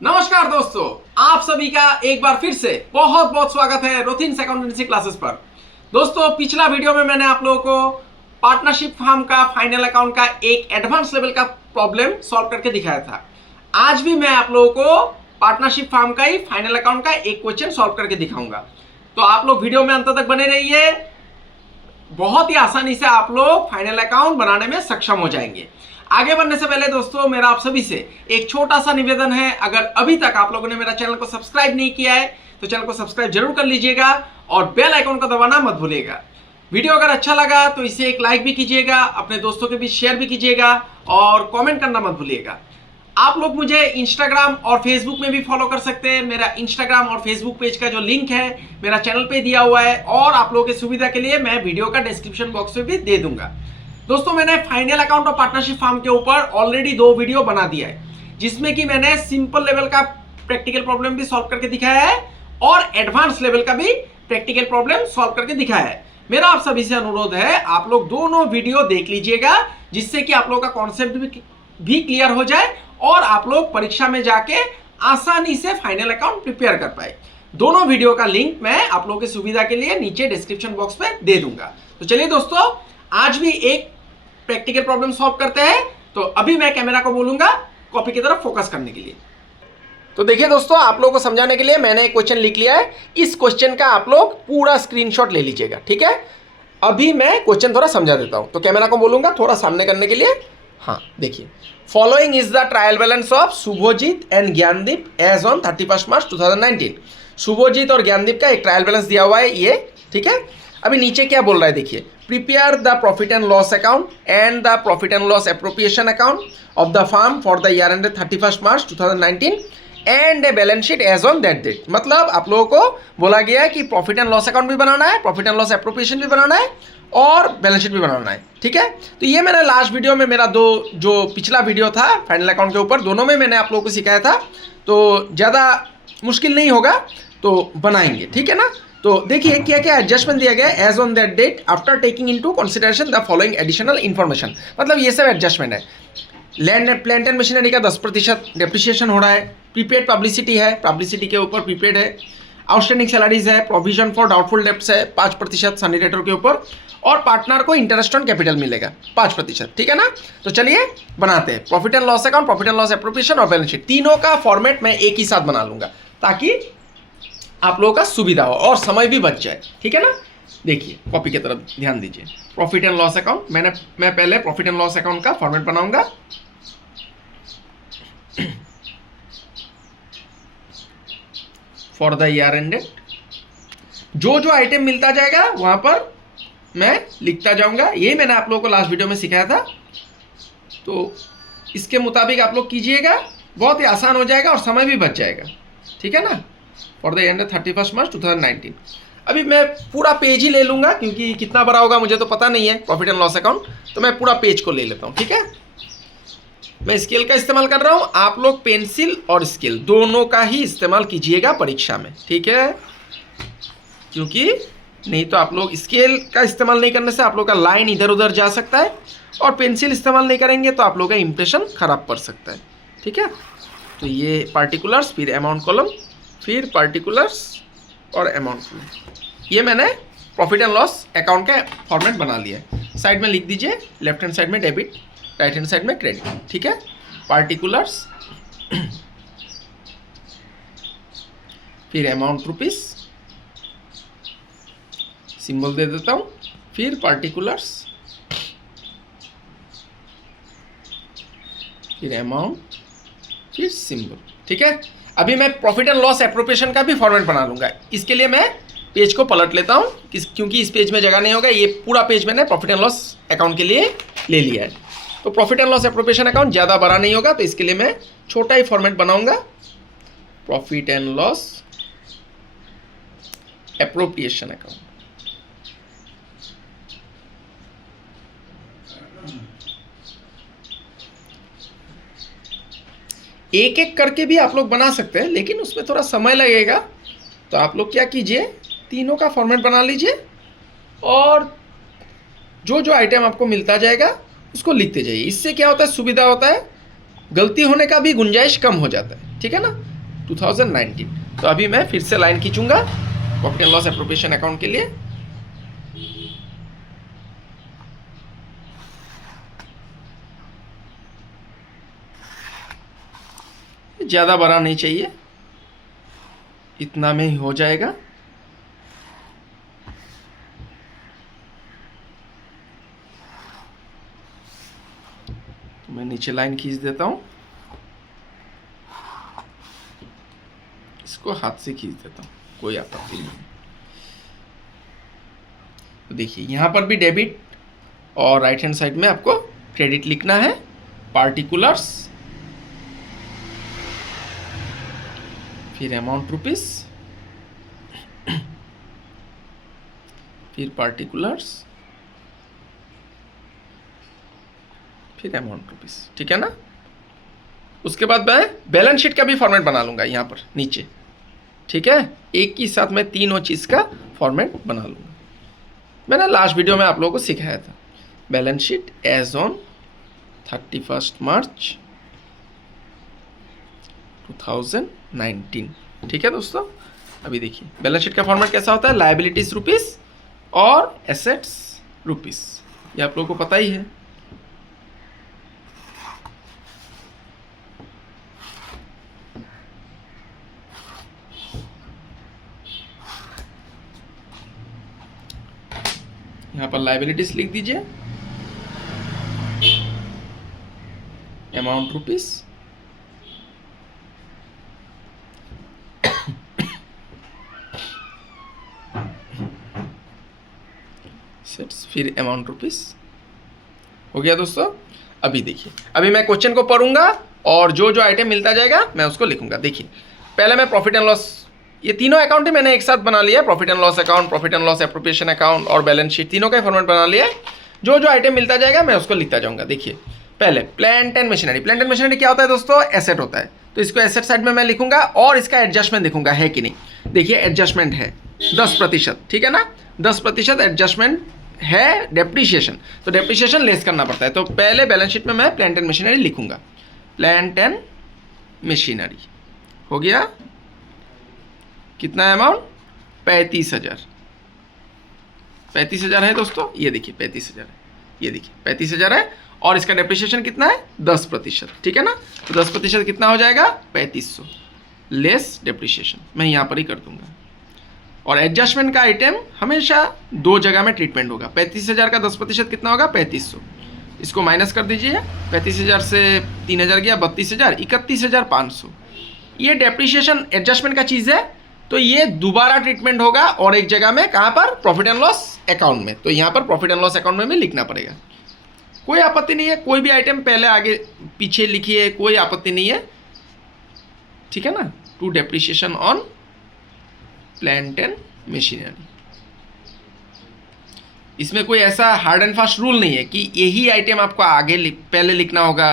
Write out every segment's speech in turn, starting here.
नमस्कार दोस्तों, आप सभी का एक बार फिर से बहुत बहुत स्वागत है रोथिन्स अकाउंटेंसी क्लासेस पर। दोस्तों, पिछला वीडियो में मैंने आप लोगों को पार्टनरशिप फॉर्म का फाइनल अकाउंट का एक एडवांस लेवल का प्रॉब्लम सॉल्व करके दिखाया था। आज भी मैं आप लोगों को पार्टनरशिप फॉर्म का ही फाइनल अकाउंट का एक क्वेश्चन सॉल्व करके दिखाऊंगा। तो आप लोग वीडियो में अंत तक बने रहिए। बहुत ही आसानी से आप लोग फाइनल अकाउंट बनाने में सक्षम हो जाएंगे। आगे बढ़ने से पहले दोस्तों, मेरा आप सभी से एक छोटा सा निवेदन है। अगर अभी तक आप लोगों ने मेरा चैनल को सब्सक्राइब नहीं किया है तो चैनल को सब्सक्राइब जरूर कर लीजिएगा और बेल आइकन को दबाना मत भूलिएगा। वीडियो अगर अच्छा लगा तो इसे एक लाइक भी कीजिएगा, अपने दोस्तों के बीच शेयर भी कीजिएगा और कमेंट करना मत भूलिएगा। आप लोग मुझे इंस्टाग्राम और फेसबुक में भी फॉलो कर सकते हैं। मेरा इंस्टाग्राम और फेसबुक पेज का जो लिंक है मेरा चैनल पे दिया हुआ है और आप लोगों की सुविधा के लिए मैं वीडियो का डिस्क्रिप्शन बॉक्स में भी दे दूंगा। दोस्तों, मैंने फाइनल अकाउंट और पार्टनरशिप फॉर्म के ऊपर ऑलरेडी 2 वीडियो बना दिया है, जिसमें कि मैंने सिंपल लेवल का प्रैक्टिकल प्रॉब्लम भी सॉल्व करके दिखाया है और एडवांस लेवल का भी प्रैक्टिकल प्रॉब्लम सॉल्व करके दिखाया है। मेरा आप सभी से अनुरोध है, आप लोग दोनों वीडियो देख लीजिएगा, जिससे कि आप लोग का कॉन्सेप्ट भी क्लियर हो जाए और आप लोग परीक्षा में जाके आसानी से फाइनल अकाउंट प्रिपेयर कर पाए। दोनों वीडियो का लिंक मैं आप लोगों की सुविधा के लिए नीचे डिस्क्रिप्शन बॉक्स में दे दूंगा। तो चलिए दोस्तों, आज भी एक प्रैक्टिकल प्रॉब्लम सॉल्व करते हैं। तो अभी मैं कैमरा को बोलूंगा कॉपी की तरफ फोकस करने के लिए। तो देखिए दोस्तों, आप लोगों को समझाने के लिए मैंने एक क्वेश्चन लिख लिया है। इस क्वेश्चन का आप लोग पूरा स्क्रीनशॉट ले लीजिएगा, ठीक है। अभी मैं क्वेश्चन थोड़ा समझा देता हूं। तो कैमरा को बोलूंगा थोड़ा सामने करने के लिए। हाँ, देखिए, following is the trial balance of Subhajit and Gyandeep as on 31 March 2019। Subhajit और ज्ञानदीप का एक ट्रायल बैलेंस दिया हुआ है ये, ठीक है। अभी नीचे क्या बोल रहा है, देखिए, prepare the profit and loss account and the profit and loss appropriation account of the firm for the year end 31 March 2019 and a balance sheet as on that date. मतलब आप लोगों को बोला गया है कि प्रॉफिट एंड लॉस अकाउंट भी बनाना है, प्रॉफिट एंड लॉस एप्रोप्रिएशन भी बनाना है और बैलेंस शीट भी बनाना है, ठीक है। तो ये मैंने लास्ट वीडियो में मेरा जो पिछला वीडियो था फाइनल अकाउंट के ऊपर, दोनों में मैंने आप लोगों को सिखाया था। तो ज़्यादा मुश्किल नहीं होगा, तो बनाएंगे, ठीक है ना। तो देखिए क्या क्या एडजस्टमेंट दिया गया है। As on that date after taking into consideration the following additional information. मतलब ये सब एडजस्टमेंट है। लैंड प्लांट एंड मशीनरी का 10% डेप्रिसिएशन हो रहा है। प्रीपेड पब्लिसिटी है, पब्लिसिटी के ऊपर प्रीपेड है। आउटस्टैंडिंग सैलरीज है। प्रोविजन फॉर डाउटफुल डेप्ट्स है 5% सनी डेटर के ऊपर। और पार्टनर को इंटरेस्ट ऑन कैपिटल मिलेगा 5%, ठीक है ना। तो चलिए बनाते हैं profit and loss account, profit and loss appropriation और बैलेंस शीट। तीनों का फॉर्मेट मैं एक ही साथ बना लूंगा ताकि आप लोगों का सुविधा हो और समय भी बच जाए, ठीक है ना। देखिए, कॉपी की तरफ ध्यान दीजिए। प्रॉफिट एंड लॉस अकाउंट मैं पहले प्रॉफिट एंड लॉस अकाउंट का फॉर्मेट बनाऊंगा। फॉर द ईयर एंडेड जो आइटम मिलता जाएगा वहां पर मैं लिखता जाऊंगा। ये मैंने आप लोगों को लास्ट वीडियो में सिखाया था, तो इसके मुताबिक आप लोग कीजिएगा, बहुत ही आसान हो जाएगा और समय भी बच जाएगा, ठीक है ना। For the end 31 March 2019। अभी मैं पूरा पेज ही ले लूँगा क्योंकि कितना बड़ा होगा मुझे तो पता नहीं है प्रॉफिट एंड लॉस अकाउंट, तो मैं पूरा पेज को ले लेता हूँ, ठीक है। मैं स्केल का इस्तेमाल कर रहा हूँ, आप लोग पेंसिल और स्केल दोनों का ही इस्तेमाल कीजिएगा परीक्षा में, ठीक है। क्योंकि नहीं तो आप लोग स्केल का इस्तेमाल नहीं करने से आप लोग का लाइन इधर उधर जा सकता है और पेंसिल इस्तेमाल नहीं करेंगे तो आप लोग का इंप्रेशन खराब पड़ सकता है, ठीक है। तो ये पार्टिकुलर्स, फिर अमाउंट कॉलम, फिर पार्टिकुलर्स और अमाउंट। ये मैंने प्रॉफिट एंड लॉस अकाउंट का फॉर्मेट बना लिया है। साइड में लिख दीजिए, लेफ्ट हैंड साइड में डेबिट, राइट हैंड साइड में क्रेडिट, ठीक है। पार्टिकुलर्स, फिर अमाउंट रुपीस, सिंबल दे देता हूँ, फिर पार्टिकुलर्स, फिर अमाउंट, फिर सिंबल, ठीक है। अभी मैं प्रॉफिट एंड लॉस एप्रोप्रिएशन का भी फॉर्मेट बना लूंगा। इसके लिए मैं पेज को पलट लेता हूं क्योंकि इस पेज में जगह नहीं होगा। ये पूरा पेज मैंने प्रॉफिट एंड लॉस अकाउंट के लिए ले लिया है। तो profit and loss appropriation account ज़्यादा बड़ा नहीं होगा, तो इसके लिए मैं छोटा ही फॉर्मेट बनाऊंगा। Profit and loss appropriation account. एक एक करके भी आप लोग बना सकते हैं, लेकिन उसमें थोड़ा समय लगेगा। तो आप लोग क्या कीजिए, तीनों का फॉर्मेट बना लीजिए और जो आइटम आपको मिलता जाएगा उसको लिखते जाइए। इससे क्या होता है, सुविधा होता है, गलती होने का भी गुंजाइश कम हो जाता है, ठीक है ना। 2019। तो अभी मैं फिर से लाइन खींचूंगा profit and loss appropriation account के लिए। ज़्यादा बड़ा नहीं चाहिए, इतना में ही हो जाएगा। तो मैं नीचे लाइन खींच देता हूँ, इसको हाथ से खींच देता हूँ, कोई आपत्ति नहीं। तो देखिए यहाँ पर भी डेबिट और राइट हैंड साइड में आपको क्रेडिट लिखना है। पार्टिकुलर्स, फिर अमाउंट रुपीस, फिर पार्टिकुलर्स, फिर अमाउंट रुपीस। ठीक है ना। उसके बाद मैं बैलेंस शीट का भी फॉर्मेट बना लूंगा यहाँ पर नीचे। ठीक है, एक ही साथ में तीनों चीज़ का फॉर्मेट बना लूंगा। मैंने लास्ट वीडियो में आप लोगों को सिखाया था balance sheet as on 31 March 2019। ठीक है दोस्तों, अभी देखिए बैलेंस शीट का फॉर्मेट कैसा होता है। लायबिलिटीज रुपीस और एसेट्स रुपीस, ये आप लोगों को पता ही है। यहाँ पर लायबिलिटीज लिख दीजिए, अमाउंट रुपीस, फिर अमाउंट रुपीस। हो गया दोस्तों। अभी देखिए, अभी मैं क्वेश्चन को पढ़ूंगा और जो जो आइटम मिलता जाएगा मैं उसको लिखूंगा। देखिए पहले मैं प्रॉफिट एंड लॉस, ये तीनों अकाउंट ही मैंने एक साथ बना लिया। Profit and loss account, profit and loss appropriation account और बैलेंस शीट, तीनों का फॉर्मेट बना लिया है। जो जो आइटम मिलता जाएगा मैं उसको लिखता जाऊंगा। देखिए पहले plant and machinery. Plant and machinery क्या होता है दोस्तों? एसेट होता है। तो इसको एसेट साइड में मैं लिखूंगा और इसका एडजस्टमेंट देखूंगा है कि नहीं। देखिए एडजस्टमेंट है 10%, ठीक है ना। 10% एडजस्टमेंट है डेप्रिसिएशन, तो डेप्रिसिएशन लेस करना पड़ता है। तो पहले बैलेंस शीट में मैं प्लांट एंड मशीनरी लिखूंगा। प्लांट एंड मशीनरी हो गया, कितना अमाउंट? 35,000। 35,000 है दोस्तों, ये देखिए 35,000 है, ये देखिए 35,000 है। और इसका डेप्रिसिएशन कितना है? 10%, ठीक है ना। तो 10% कितना हो जाएगा? 3500 लेस डेप्रिसिएशन, मैं यहाँ पर ही कर दूंगा। और एडजस्टमेंट का आइटम हमेशा दो जगह में ट्रीटमेंट होगा। 35,000 का 10% कितना होगा? 3500। इसको माइनस कर दीजिए, 35,000 से 3,000 गया, 32,000, 31,500। ये डेप्रिसिएशन एडजस्टमेंट का चीज़ है, तो ये दोबारा ट्रीटमेंट होगा और एक जगह में, कहाँ पर? प्रॉफिट एंड लॉस अकाउंट में। तो यहाँ पर प्रॉफिट एंड लॉस अकाउंट में भी लिखना पड़ेगा। कोई आपत्ति नहीं है, कोई भी आइटम पहले आगे पीछे लिखिए, कोई आपत्ति नहीं है, ठीक है ना। To depreciation on plant and machinery. इसमें कोई ऐसा हार्ड एंड फास्ट रूल नहीं है कि यही आइटम आपको आगे पहले लिखना होगा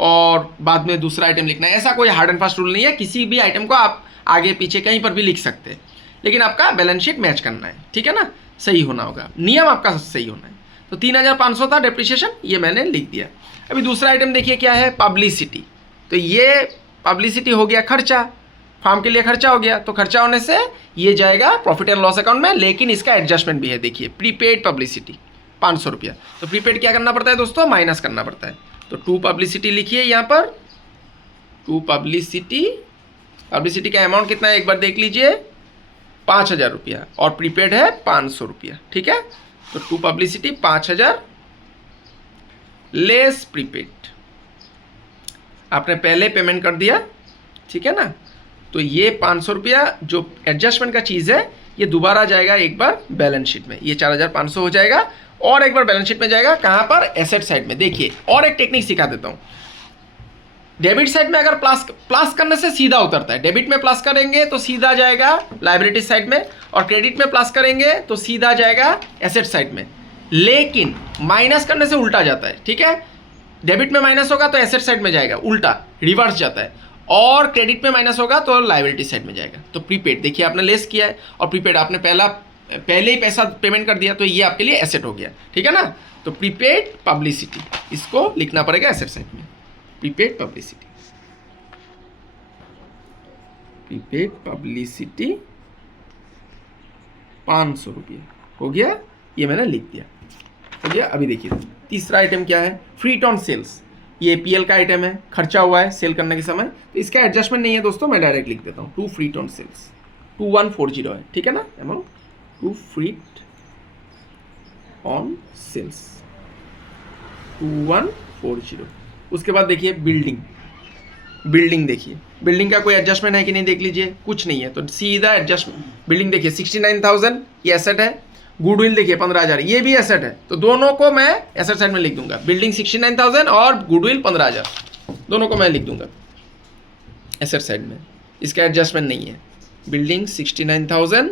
और बाद में दूसरा आइटम लिखना है। ऐसा कोई हार्ड एंड फास्ट रूल नहीं है। किसी भी आइटम को आप आगे पीछे कहीं पर भी लिख सकते हैं, लेकिन आपका बैलेंस शीट मैच करना है, ठीक है ना, सही होना होगा, नियम आपका सही होना है। तो 3,500 था डेप्रिसिएशन, ये मैंने लिख दिया। अभी दूसरा आइटम देखिए क्या है? पब्लिसिटी। तो ये पब्लिसिटी हो गया खर्चा, फार्म के लिए खर्चा हो गया, तो खर्चा होने से ये जाएगा प्रॉफिट एंड लॉस अकाउंट में, लेकिन इसका एडजस्टमेंट भी है। देखिए प्रीपेड पब्लिसिटी 500 रुपया। तो प्रीपेड क्या करना पड़ता है दोस्तों? माइनस करना पड़ता है। तो टू पब्लिसिटी लिखिए यहाँ पर, टू पब्लिसिटी। पब्लिसिटी का अमाउंट कितना है एक बार देख लीजिए, 5,000 रुपया, और प्रीपेड है 500 रुपया, ठीक है। तो टू पब्लिसिटी 5,000 लेस प्रीपेड, आपने पहले पेमेंट कर दिया, ठीक है ना। तो ये 500 रुपया जो एडजस्टमेंट का चीज़ है, ये दोबारा जाएगा एक बार बैलेंस शीट में, ये 4,500 हो जाएगा, और एक बार बैलेंस शीट में जाएगा कहाँ पर? एसेट साइड में। देखिए और एक टेक्निक सिखा देता हूँ। डेबिट साइड में अगर प्लस करने से सीधा उतरता है, डेबिट में प्लस करेंगे तो सीधा जाएगा लायबिलिटी साइड में, और क्रेडिट में प्लस करेंगे तो सीधा जाएगा एसेट साइड में। लेकिन माइनस करने से उल्टा जाता है, ठीक है। डेबिट में माइनस होगा तो एसेट साइड में जाएगा, उल्टा रिवर्स जाता है, और क्रेडिट में माइनस होगा तो लायबिलिटी साइड में जाएगा। तो प्रीपेड देखिए आपने लेस किया है, और प्रीपेड आपने पहले ही पैसा पेमेंट कर दिया, तो ये आपके लिए एसेट हो गया, ठीक है ना। तो प्रीपेड पब्लिसिटी, इसको लिखना पड़ेगा एसेट साइड में, प्रीपेड पब्लिसिटी। प्रीपेड पब्लिसिटी 500 रुपये हो गया, ये मैंने लिख दिया, हो गया। अभी देखिए तीसरा आइटम क्या है, फ्री ऑन सेल्स। ये पीएल का आइटम है, खर्चा हुआ है सेल करने के समय, तो इसका एडजस्टमेंट नहीं है दोस्तों, मैं डायरेक्ट लिख देता हूँ। टू फ्री ऑन सेल्स 2140 है, ठीक है ना, amount to free on sales 2140। उसके बाद देखिए बिल्डिंग देखिए, बिल्डिंग का कोई एडजस्टमेंट है कि नहीं देख लीजिए, कुछ नहीं है, तो सीधा एडजस्टमेंट। बिल्डिंग देखिए 69,000 ये एसेट है, गुडविल देखिए 15,000 ये भी एसेट है, तो दोनों को मैं एसेट साइड में लिख दूंगा। बिल्डिंग 69,000 और गुडविल 15,000, दोनों को मैं लिख दूंगा एसेट साइड में, इसका एडजस्टमेंट नहीं है। बिल्डिंग 69,000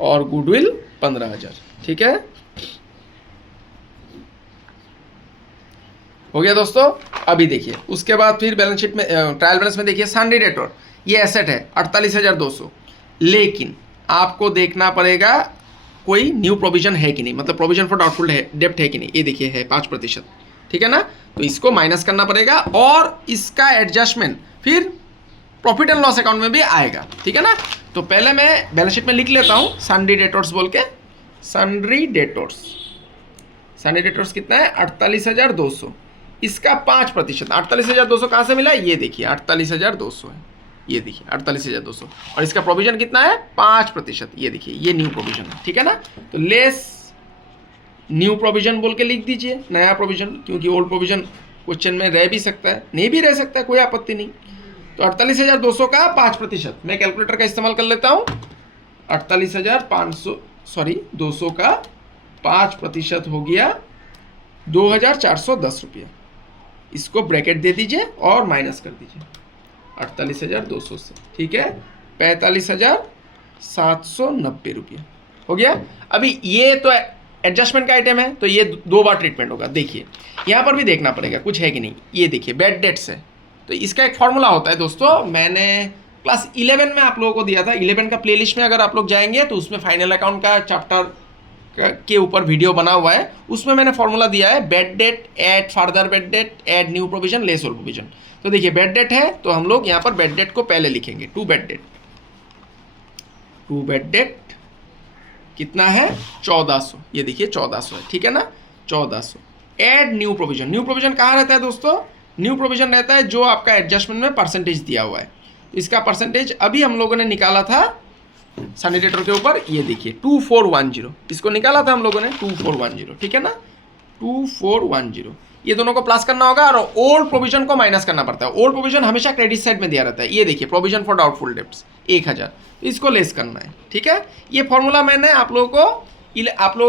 और गुडविल 15,000, ठीक है, हो गया दोस्तों। अभी देखिए उसके बाद फिर बैलेंस शीट में ट्रायल बैलेंस में देखिए सन्डी डेटोर, ये एसेट है 48,200, लेकिन आपको देखना पड़ेगा कोई न्यू प्रोविजन है कि नहीं, मतलब प्रोविजन फॉर डाउटफुल डेप्ट है कि नहीं, ये देखिए है 5%, ठीक है ना, तो इसको माइनस करना पड़ेगा और इसका एडजस्टमेंट फिर प्रॉफिट एंड लॉस अकाउंट में भी आएगा, ठीक है ना। तो पहले मैं बैलेंस शीट में लिख लेता हूँ सन्डी डेटोर्स बोल के, सन्डी डेटोर्स कितना है 48,200, इसका 5%, 48,200 कहाँ से मिला, ये देखिए 48,200 है, ये देखिए 48,200, और इसका प्रोविजन कितना है 5%, ये देखिए ये न्यू प्रोविजन है, ठीक है ना। तो लेस न्यू प्रोविजन बोल के लिख दीजिए, नया प्रोविजन, क्योंकि ओल्ड प्रोविजन क्वेश्चन में रह भी सकता है, नहीं भी रह सकता है, कोई आपत्ति नहीं। तो 48,200 का 5%, मैं कैलकुलेटर का इस्तेमाल कर लेता हूँ, 200 का 5% हो गया 2,410 रुपया, इसको ब्रैकेट दे दीजिए और माइनस कर दीजिए 48,200 से, ठीक है, 45,790 रुपया हो गया। अभी ये तो एडजस्टमेंट का आइटम है, तो ये 2 बार ट्रीटमेंट होगा। देखिए यहाँ पर भी देखना पड़ेगा कुछ है कि नहीं, ये देखिए बैड डेट्स है, तो इसका एक फॉर्मूला होता है दोस्तों, मैंने क्लास 11 में आप लोगों को दिया था, 11 का प्लेलिस्ट में अगर आप लोग जाएंगे तो उसमें फाइनल अकाउंट का चैप्टर के ऊपर वीडियो बना हुआ है, उसमें मैंने फॉर्मूला दिया है, bad debt add further bad debt add new provision less old provision. तो देखिए बैड डेट है, तो हम लोग यहाँ पर बैड डेट को पहले लिखेंगे, टू बैड डेट कितना है 1400, ये देखिए 1400 है, ठीक है ना, 1400 ऐड न्यू प्रोविजन कहाँ रहता है दोस्तों, न्यू प्रोविजन रहता है जो आपका एडजस्टमेंट में परसेंटेज दिया हुआ है, इसका परसेंटेज अभी हम लोगों ने निकाला था सन्डी डेटोर के ऊपर, ये देखिए 2410, इसको निकाला था हम लोगों ने 2410, ठीक है ना, 2410, ये दोनों को प्लस करना होगा और ओल्ड प्रोविजन को माइनस करना पड़ता है। ओल्ड प्रोविजन हमेशा क्रेडिट साइड में दिया रहता है, ये देखिए प्रोविजन फॉर डाउटफुल डेब्ट्स 1000, इसको लेस करना है, ठीक है। ये फॉर्मूला मैंने आप लोगों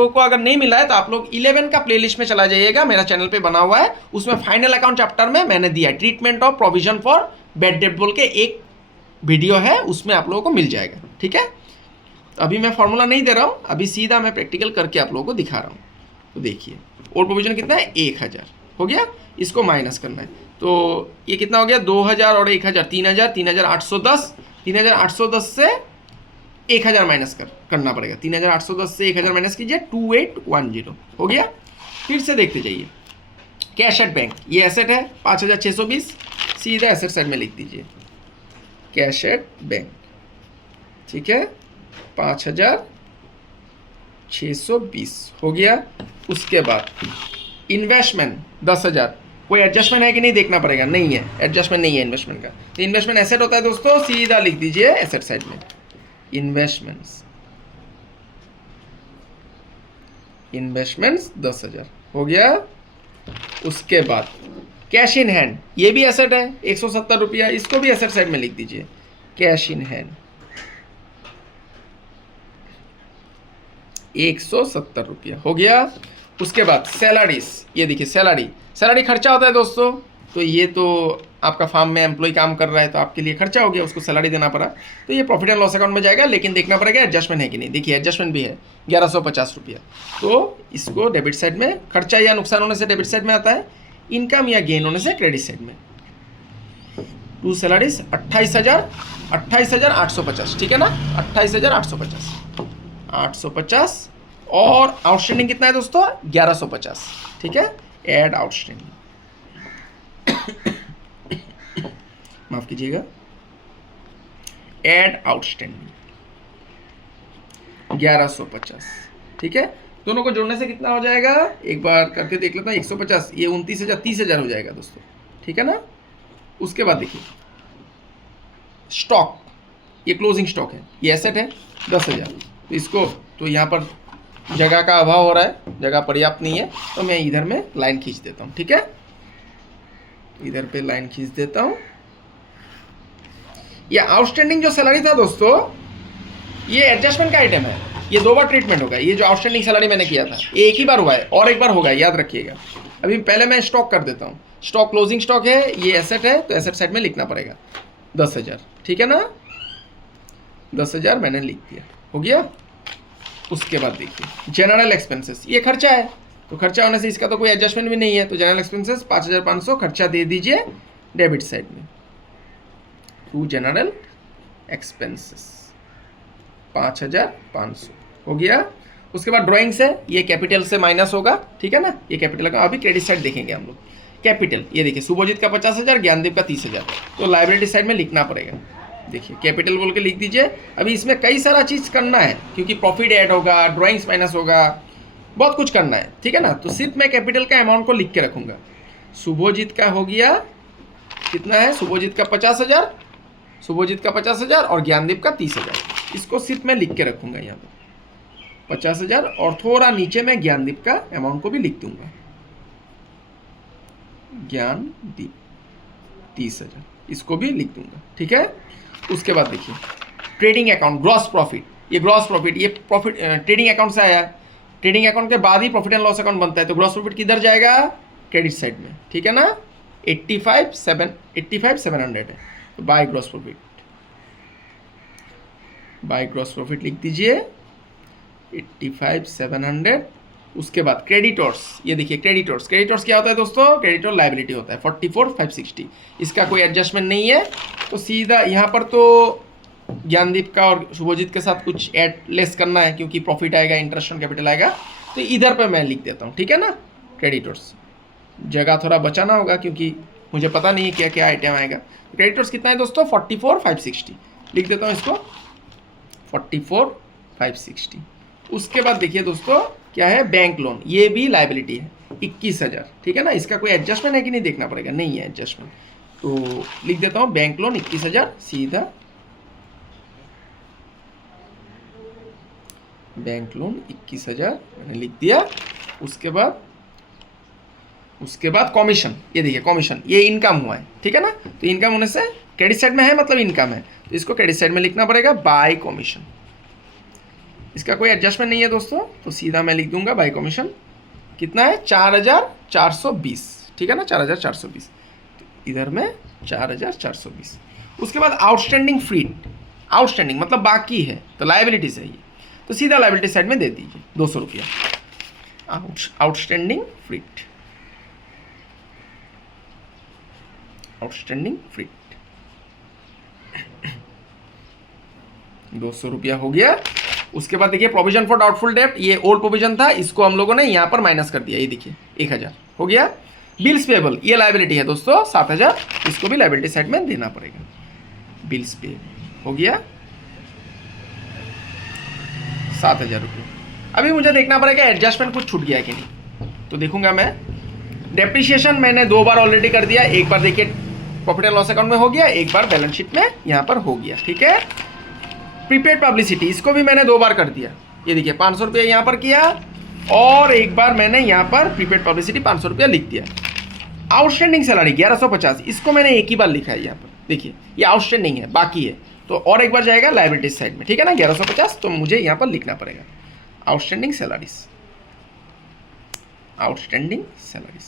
को अगर नहीं मिला है तो आप लोग 11 का प्लेलिस्ट में चला जाइएगा, मेरा चैनल पे बना हुआ है, उसमें फाइनल अकाउंट चैप्टर में मैंने दिया है treatment of provision for bad डेब्ट बोल के एक वीडियो है, उसमें आप लोगों को मिल जाएगा, ठीक है। तो अभी मैं फॉर्मूला नहीं दे रहा हूँ, अभी सीधा मैं प्रैक्टिकल करके आप लोगों को दिखा रहा हूँ। तो देखिए ओल्ड प्रोविजन कितना है 1000 हो गया, इसको माइनस करना है, तो ये कितना हो गया 2000 और 1000 3,810, 3,810 से 1000 माइनस करना पड़ेगा, 3,810 से 1000 माइनस कीजिए 2810 हो गया। फिर से देखते जाइए कैश एट बैंक, ये एसेट है 5,620, सीधा एसेट साइड में लिख दीजिए कैश एट बैंक, ठीक है, 5,620 हो गया। उसके बाद इन्वेस्टमेंट 10,000, कोई एडजस्टमेंट है कि नहीं देखना पड़ेगा, नहीं है, एडजस्टमेंट नहीं है इन्वेस्टमेंट का, तो इन्वेस्टमेंट एसेट होता है दोस्तों, सीधा लिख दीजिए एसेट साइड में इन्वेस्टमेंट्स 10,000 हो गया। उसके बाद कैश इन हैंड, ये भी एसेट है 170 रुपया, इसको भी एसेट साइड में लिख दीजिए कैश इन हैंड 170 रुपया हो गया। उसके बाद सैलरीज, ये देखिए सैलरी खर्चा होता है दोस्तों, तो ये तो आपका फार्म में एम्प्लॉय काम कर रहा है तो आपके लिए खर्चा हो गया, उसको सैलरी देना पड़ा, तो ये प्रॉफिट एंड लॉस अकाउंट में जाएगा, लेकिन देखना पड़ेगा एडजस्टमेंट है कि नहीं। देखिए एडजस्टमेंट भी है 1150 रुपया, तो इसको डेबिट साइड में, खर्चा या नुकसान होने से डेबिट साइड में आता है, इनकम या गेन होने से क्रेडिट साइड में। टू सैलरीज 28,850, ठीक है ना, 28,850 और आउटस्टैंडिंग कितना है दोस्तों 1150, ठीक है, ऐड आउटस्टैंडिंग माफ कीजिएगा एड आउटस्टैंडिंग 1150, ठीक है। दोनों को जोड़ने से कितना हो जाएगा, एक बार करके देख लेता हूँ। 150, ये 29,000, 30,000 हो जाएगा दोस्तों, ठीक है ना। उसके बाद देखिए स्टॉक, ये क्लोजिंग स्टॉक है, ये एसेट है 10,000। तो इसको तो यहाँ पर जगह का अभाव हो रहा है, जगह पर्याप्त नहीं है, तो मैं इधर में लाइन खींच देता हूँ, ठीक है। इधर पे लाइन खींच देता हूँ। ये आउटस्टैंडिंग जो सैलरी था दोस्तों, ये एडजस्टमेंट का आइटम है, ये 2 बार ट्रीटमेंट होगा। ये जो आउटस्टैंडिंग सैलरी मैंने किया था, ये एक ही बार हुआ है और एक बार होगा, याद रखिएगा। अभी पहले मैं स्टॉक कर देता हूँ। स्टॉक क्लोजिंग स्टॉक है, ये एसेट है, तो एसेट साइड में लिखना पड़ेगा 10,000, ठीक है ना। 10,000 मैंने लिख दिया, हो गया। उसके बाद देखिए जनरल एक्सपेंसेस, ये खर्चा है, तो खर्चा होने से इसका तो कोई एडजस्टमेंट भी नहीं है, तो जनरल एक्सपेंसेस 5,500 खर्चा दे दीजिए डेबिट साइड में, टू जनरल एक्सपेंसेस 5,500 हो गया। उसके बाद ड्राइंग्स है, ये कैपिटल से माइनस होगा, ठीक है ना, ये कैपिटल का। अभी क्रेडिट साइड देखेंगे हम लोग। कैपिटल, ये देखिए शुभजीत का 50,000, ज्ञानदीप का 30,000, तो लाइबिलिटी साइड में लिखना पड़ेगा। देखिए कैपिटल बोल के लिख दीजिए। अभी इसमें कई सारा चीज़ करना है, क्योंकि प्रॉफिट ऐड होगा, ड्राइंग्स माइनस होगा, बहुत कुछ करना है, ठीक है ना। तो सिर्फ मैं कैपिटल का अमाउंट को लिख के रखूँगा। शुभजीत का हो गया कितना है, शुभजीत का 50,000, शुभजीत का 50,000 और ज्ञानदीप का 30,000, इसको सिर्फ मैं लिख के रखूँगा यहाँ पर 50,000, और थोड़ा नीचे मैं ज्ञानदीप का अमाउंट को भी लिख दूंगा, ज्ञानदीप 30,000, इसको भी लिख दूंगा, ठीक है। उसके बाद देखिए ट्रेडिंग अकाउंट, ग्रॉस प्रॉफिट, ये ग्रॉस प्रॉफिट, ये प्रॉफिट ट्रेडिंग अकाउंट से आया। ट्रेडिंग अकाउंट के बाद ही प्रॉफिट एंड लॉस अकाउंट बनता है, तो ग्रॉस प्रॉफिट किधर जाएगा, क्रेडिट साइड में, ठीक है ना। 85,700 है, तो by gross profit, by gross profit लिख दीजिए 85,700। उसके बाद क्रेडिटर्स, ये देखिए क्रेडिटर्स, क्रेडिटर्स क्या होता है दोस्तों, क्रेडिटर लाइबिलिटी होता है 44,560, इसका कोई एडजस्टमेंट नहीं है, तो सीधा यहाँ पर तो ज्ञानदीप का और शुभजीत के साथ कुछ ऐड लेस करना है, क्योंकि प्रॉफिट आएगा, इंटरेस्ट ऑन कैपिटल आएगा, तो इधर पे मैं लिख देता हूँ, ठीक है ना। क्रेडिटर्स, जगह थोड़ा बचाना होगा, क्योंकि मुझे पता नहीं है क्या क्या आइटम आएगा। क्रेडिटर्स कितना है दोस्तों, 44,560 लिख देता हूँ इसको, 44,560। उसके बाद देखिए दोस्तों क्या है, बैंक लोन, ये भी लाइबिलिटी है 21,000, ठीक है ना। इसका कोई एडजस्टमेंट है कि नहीं देखना पड़ेगा, नहीं है एडजस्टमेंट, तो लिख देता हूँ बैंक लोन 21,000, सीधा बैंक लोन 21,000 मैंने लिख दिया। उसके बाद कमीशन, ये देखिए कमीशन, ये इनकम हुआ है, ठीक है ना। तो इनकम होने से क्रेडिट साइड में है, मतलब इनकम है, तो इसको क्रेडिट साइड में लिखना पड़ेगा बाय कमीशन। इसका कोई एडजस्टमेंट नहीं है दोस्तों, तो सीधा मैं लिख दूंगा बाय कमीशन। कितना है, 4,420, ठीक है ना, 4,420, तो इधर में 4,420। उसके बाद आउटस्टैंडिंग फ्रीट, आउटस्टैंडिंग मतलब बाकी है, तो लाइबिलिटी से ही, तो सीधा लाइबिलिटी साइड में दे दीजिए 200 रुपया, आउटस्टैंडिंग फ्रीट, आउटस्टैंडिंग फ्रीट 200 रुपया हो गया। उसके बाद देखिए प्रोविजन फॉर डाउटफुल डेब्ट, ये ओल्ड प्रोविजन था, इसको हम लोगों ने यहाँ पर माइनस कर दिया, ये देखिए 1,000 हो गया। बिल्स पेबल, ये लाइबिलिटी है दोस्तों 7,000, इसको भी लाइबिलिटी साइड में देना पड़ेगा, बिल्स पेबल हो गया 7,000 रुपये। अभी मुझे देखना पड़ेगा एडजस्टमेंट कुछ छूट गया है कि नहीं, तो देखूंगा मैं। डेप्रिसिएशन मैंने 2 बार ऑलरेडी कर दिया, एक बार देखिए प्रॉफिट एंड लॉस अकाउंट में हो गया, एक बार बैलेंस शीट में यहाँ पर हो गया, ठीक है। प्रीपेड पब्लिसिटी, इसको भी मैंने 2 बार कर दिया, ये देखिए 500 रुपये यहाँ पर किया, और एक बार मैंने यहाँ पर प्रीपेड पब्लिसिटी 500 रुपया लिख दिया। आउटस्टैंडिंग सैलरी 1150, इसको मैंने एक ही बार लिखा है यहाँ पर, देखिए ये आउटस्टैंडिंग है, बाकी है, तो और एक बार जाएगा लाइबिलिटी साइड में, ठीक है ना, 1150, तो मुझे यहाँ पर लिखना पड़ेगा आउटस्टैंडिंग सैलरीज, आउटस्टैंडिंग सैलरीज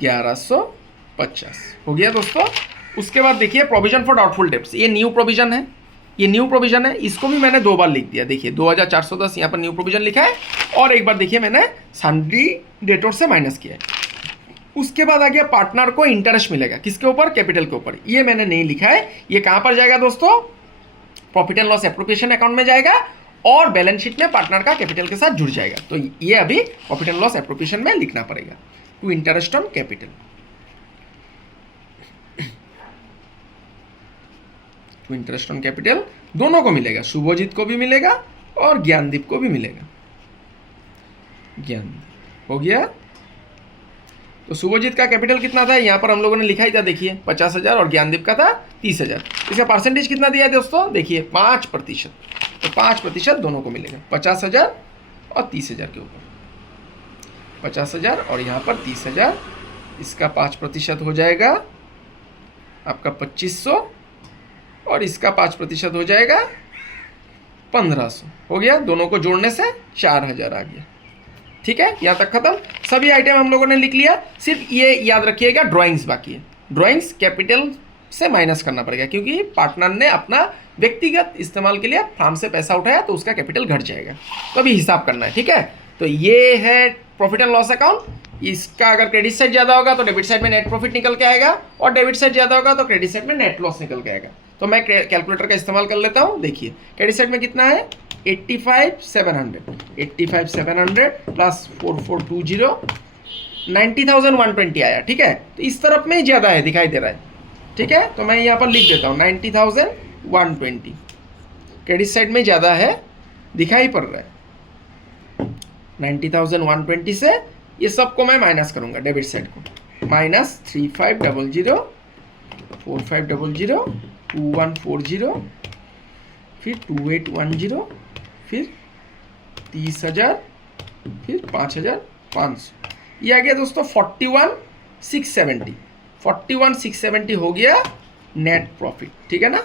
1150 हो गया दोस्तों। उसके बाद देखिए प्रोविजन फॉर डाउटफुल डेब्ट्स, ये न्यू प्रोविजन है, ये न्यू प्रोविजन है, इसको भी मैंने 2 बार लिख दिया, देखिए 2,410 यहाँ पर न्यू प्रोविजन लिखा है, और एक बार देखिए मैंने सन्ड्री डेटोर से माइनस किया है। उसके बाद आ गया पार्टनर को इंटरेस्ट मिलेगा, किसके ऊपर, कैपिटल के ऊपर, ये मैंने नहीं लिखा है, ये कहाँ पर जाएगा दोस्तों, profit and loss appropriation account में जाएगा, और बैलेंस शीट में पार्टनर का कैपिटल के साथ जुड़ जाएगा, तो ये अभी प्रॉफिट एंड लॉस एप्रोप्रिएशन में लिखना पड़ेगा, टू इंटरेस्ट ऑन कैपिटल। तो इंटरेस्ट ऑन कैपिटल दोनों को मिलेगा, शुभजीत को भी मिलेगा और ज्ञानदीप को भी मिलेगा। ज्ञान हो गया। तो शुभजीत का कैपिटल कितना था, यहाँ पर हम लोगों ने लिखा ही था, देखिए 50,000 और ज्ञानदीप का था 30,000। इसका परसेंटेज कितना दिया है दोस्तों, देखिए 5%। तो 5% दोनों को मिलेगा, 50,000 और 30,000 के ऊपर 50,000 और यहाँ पर 30,000। इसका 5% हो जाएगा आपका 2500 और इसका 5% हो जाएगा 1500। हो गया, दोनों को जोड़ने से 4,000 आ गया। ठीक है, यहाँ तक खत्म। सभी आइटम हम लोगों ने लिख लिया। सिर्फ ये याद रखिएगा ड्राइंग्स बाकी है। ड्राइंग्स कैपिटल से माइनस करना पड़ेगा क्योंकि पार्टनर ने अपना व्यक्तिगत इस्तेमाल के लिए फार्म से पैसा उठाया तो उसका कैपिटल घट जाएगा। तो अभी हिसाब करना है। ठीक है, तो ये है प्रॉफिट एंड लॉस अकाउंट। इसका अगर क्रेडिट साइड ज़्यादा होगा तो डेबिट साइड में नेट प्रॉफिट निकल के आएगा और डेबिट साइड ज़्यादा होगा तो क्रेडिट साइड में नेट लॉस निकल के आएगा। तो मैं कैलकुलेटर का इस्तेमाल कर लेता हूँ। देखिए क्रेडिट साइड में कितना है, 85,700 प्लस 4420 90,120 आया। ठीक है, तो इस तरफ में ज़्यादा है, दिखाई दे रहा है। ठीक है, तो मैं यहाँ पर लिख देता हूँ 90,120 क्रेडिट साइड में ज़्यादा है, दिखाई पड़ रहा है। 90,120 से ये सबको मैं माइनस करूँगा, डेबिट साइड को माइनस 3500 4500 2140 फिर 2810 फिर 30,000 फिर 5,500। ये आ गया दोस्तों 41,670। 41,670 हो गया नेट प्रॉफिट। ठीक है ना,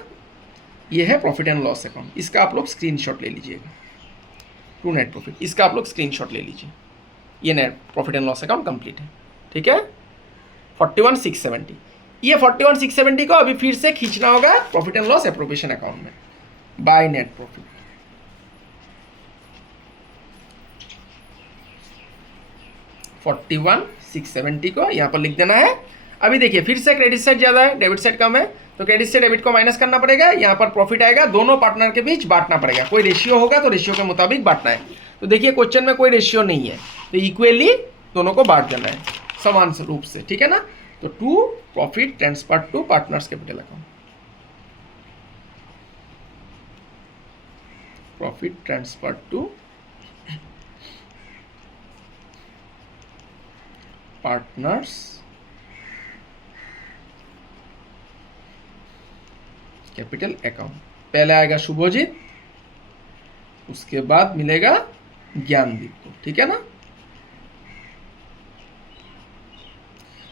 ये है प्रॉफिट एंड लॉस अकाउंट। इसका आप लोग स्क्रीनशॉट ले लीजिएगा, टू नेट प्रॉफिट, इसका आप लोग स्क्रीनशॉट ले लीजिए। ये net profit and loss account complete है। ठीक है, 41,670। ये 41,670 को अभी फिर से खींचना होगा profit and loss appropriation account में बाय नेट प्रॉफिट। $41,670 को यहाँ पर लिख देना है। अभी देखिए फिर से क्रेडिट साइड ज़्यादा है, डेबिट साइड कम है, तो क्रेडिट से डेबिट को माइनस करना पड़ेगा। यहाँ पर प्रॉफिट आएगा, दोनों पार्टनर के बीच बांटना पड़ेगा। कोई रेशियो होगा तो रेशियो के मुताबिक बांटना है। तो देखिए क्वेश्चन में कोई रेशियो नहीं है, तो इक्वली दोनों को बांट देना है समान रूप से। ठीक है ना, तो to profit transfer to partners capital account, profit transfer to partners capital account. पहले आएगा शुभजीत, उसके बाद मिलेगा ज्ञानदीप को। ठीक है ना,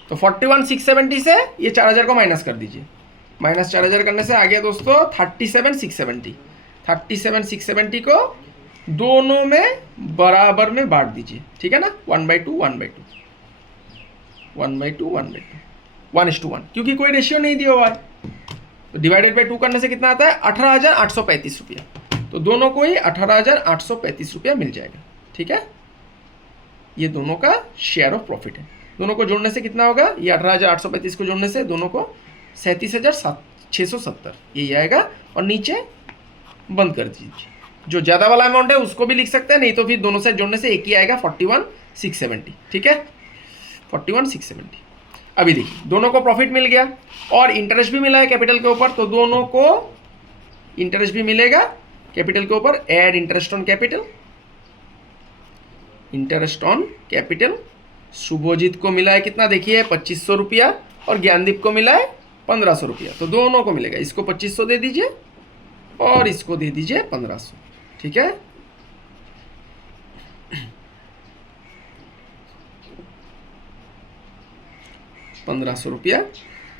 तो 41,670 से ये 4,000 को माइनस कर दीजिए। माइनस 4,000 करने से आ गया दोस्तों 37,670। 37,670 को दोनों में बराबर में बांट दीजिए। ठीक है ना, 1/2 1/2 1/2 1/2 1:1, क्योंकि कोई रेशियो नहीं दिया हुआ है। तो डिवाइडेड बाई 2 करने से कितना आता है, 18,835 रुपया। तो दोनों को ही 18,835 रुपया मिल जाएगा। ठीक है, ये दोनों का शेयर ऑफ प्रॉफिट है। दोनों को जोड़ने से कितना होगा, ये 18,835 को जोड़ने से दोनों को 37,670 यही आएगा। और नीचे बंद कर दीजिए, जो ज़्यादा वाला अमाउंट है उसको भी लिख सकते हैं, नहीं तो फिर दोनों से जोड़ने से एक ही आएगा 41,670। ठीक है, 41,670। अभी देखिए दोनों को प्रॉफिट मिल गया और इंटरेस्ट भी मिला है कैपिटल के ऊपर, तो दोनों को इंटरेस्ट भी मिलेगा कैपिटल के ऊपर। Add interest on capital, interest on capital. Subhajit को मिला है कितना, देखिए 2,500 रुपया और ज्ञानदीप को मिला है 1,500 रुपया। तो दोनों को मिलेगा, इसको 2,500 दे दीजिए और इसको दे दीजिए 1,500। ठीक है, ₹1,500।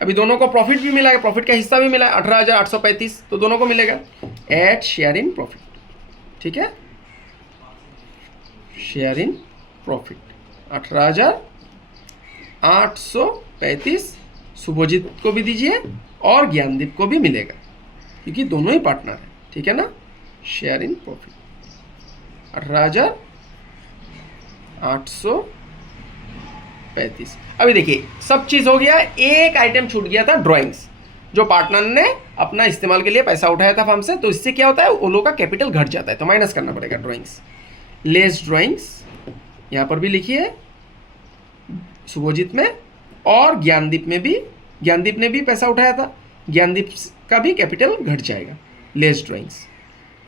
अभी दोनों को प्रॉफिट भी मिला है, प्रॉफिट का हिस्सा भी मिला है 18,835, तो दोनों को मिलेगा। Add share in profit. ठीक है, शेयर इन प्रॉफिट 18,835 शुभजीत को भी दीजिए और ज्ञानदीप को भी मिलेगा क्योंकि दोनों ही पार्टनर हैं। ठीक है ना, शेयर इन प्रॉफिट 18,835। अभी देखिए सब चीज़ हो गया, एक आइटम छूट गया था, ड्राइंग्स, जो पार्टनर ने अपना इस्तेमाल के लिए पैसा उठाया था फर्म से। तो इससे क्या होता है, वो लोग का कैपिटल घट जाता है, तो माइनस करना पड़ेगा ड्राइंग्स। लेस ड्राइंग्स यहाँ पर भी लिखिए शुभजीत में, और ज्ञानदीप में भी, ज्ञानदीप ने भी पैसा उठाया था ज्ञानदीप का भी कैपिटल घट जाएगा, लेस ड्राइंग्स।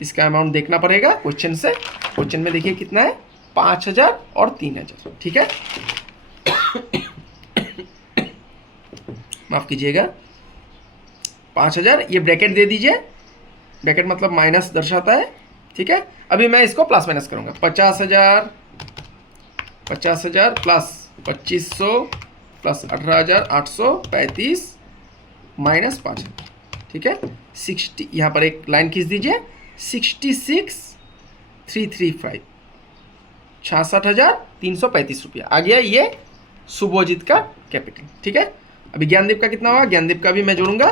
इसका अमाउंट देखना पड़ेगा क्वेश्चन से। क्वेश्चन में देखिए कितना है, 5000 और 3000, ठीक है। माफ कीजिएगा, 5000, ये ब्रैकेट दे दीजिए, ब्रैकेट मतलब माइनस दर्शाता है, ठीक है। अभी मैं इसको प्लस माइनस करूंगा, 50,000 प्लस 2500 प्लस 18,835 माइनस 5,000, ठीक है। 60, यहाँ पर एक लाइन खींच दीजिए, 66,335, 66,335 रुपया आ गया ये शुभोजित का कैपिटल, ठीक है। अभी ज्ञानदीप का कितना हुआ, ज्ञानदीप का भी मैं जोड़ूंगा,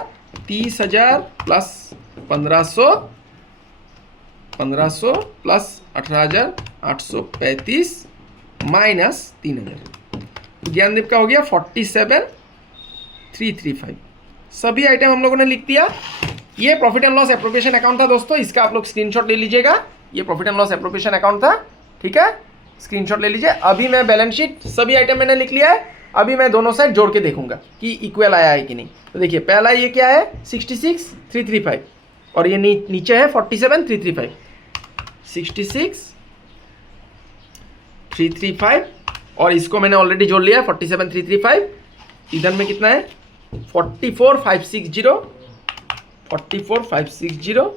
30,000 प्लस 1500 प्लस 18,835 माइनस 3,000। ज्ञानदीप का हो गया 47,335। सभी आइटम हम लोगों ने लिख दिया। ये profit and loss appropriation account था दोस्तों, इसका आप लोग स्क्रीनशॉट ले लीजिएगा। ये profit and loss appropriation account था, ठीक है, स्क्रीनशॉट ले लीजिए। अभी मैं बैलेंस शीट सभी आइटम मैंने लिख लिया है। अभी मैं दोनों साइड जोड़ के देखूंगा कि इक्वल आया है कि नहीं। तो देखिए पहला ये क्या है, 66,335 और ये नीचे है 47,335, 66,335 और इसको मैंने ऑलरेडी जोड़ लिया है 47,335। इधर में कितना है, 44,560, 44,560,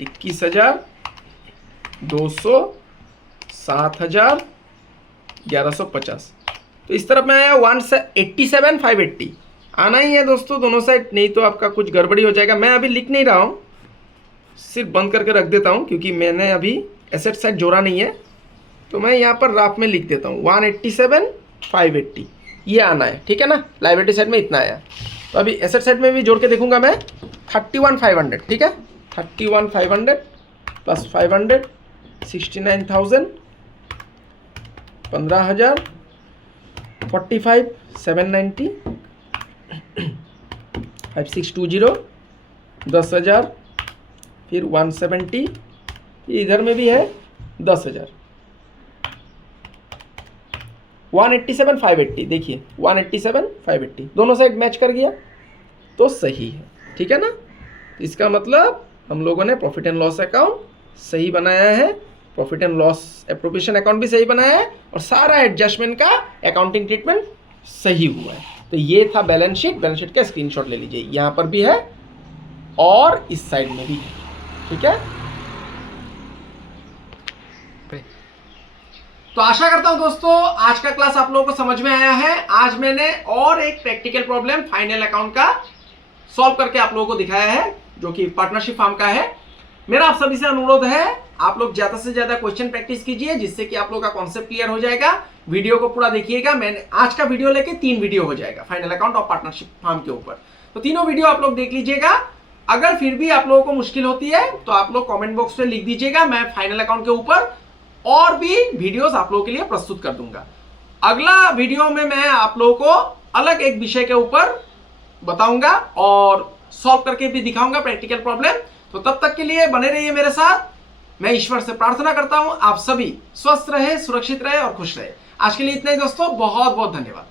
21,200, 7,000, 1150। तो इस तरफ में आया 187,580। आना ही है दोस्तों दोनों साइड, नहीं तो आपका कुछ गड़बड़ी हो जाएगा। मैं अभी लिख नहीं रहा हूँ, सिर्फ बंद करके रख देता हूँ क्योंकि मैंने अभी एसेट साइड जोड़ा नहीं है। तो मैं यहाँ पर राफ में लिख देता हूँ 187,580, ये आना है, ठीक है ना। लाइबिलिटी साइड में इतना आया। तो अभी एसेट साइड में भी जोड़ के देखूंगा मैं, 31,500, ठीक है, 31,500 प्लस 500, 69,000, 15,000, 45,790, 5620, 10,000, फिर 170, इधर में भी है 10,000, 187,580। देखिए 187,580 दोनों साइड मैच कर गया तो सही है, ठीक है ना। इसका मतलब हम लोगों ने प्रॉफिट एंड लॉस अकाउंट सही बनाया है, profit and loss appropriation account भी सही बनाया है और सारा एडजस्टमेंट का अकाउंटिंग ट्रीटमेंट सही हुआ है। तो ये था बैलेंस शीट। बैलेंस शीट का स्क्रीनशॉट ले लीजिए, यहाँ पर भी है और इस साइड में भी है, ठीक है। तो आशा करता हूं दोस्तों आज का क्लास आप लोगों को समझ में आया है। आज मैंने और एक प्रैक्टिकल प्रॉब्लम फाइनल अकाउंट का सॉल्व करके आप लोगों को दिखाया है, जो कि पार्टनरशिप फार्म का है। मेरा आप सभी से अनुरोध है, आप लोग ज्यादा से ज्यादा क्वेश्चन प्रैक्टिस कीजिए, जिससे कि आप लोग का कॉन्सेप्ट क्लियर हो जाएगा। वीडियो को पूरा देखिएगा। मैंने आज का वीडियो लेके 3 वीडियो हो जाएगा फाइनल अकाउंट और पार्टनरशिप फार्म के ऊपर, तो तीनों वीडियो आप लोग देख लीजिएगा। अगर फिर भी आप लोगों को मुश्किल होती है तो आप लोग कमेंट बॉक्स में लिख दीजिएगा, मैं फाइनल अकाउंट के ऊपर और भी वीडियोस आप लोगों के लिए प्रस्तुत कर दूंगा। अगला वीडियो में मैं आप लोगों को अलग एक विषय के ऊपर बताऊंगा और सॉल्व करके भी दिखाऊंगा प्रैक्टिकल प्रॉब्लम। तो तब तक के लिए बने रहिए मेरे साथ। मैं ईश्वर से प्रार्थना करता हूं आप सभी स्वस्थ रहे, सुरक्षित रहे और खुश रहे। आज के लिए इतना ही दोस्तों, बहुत बहुत धन्यवाद।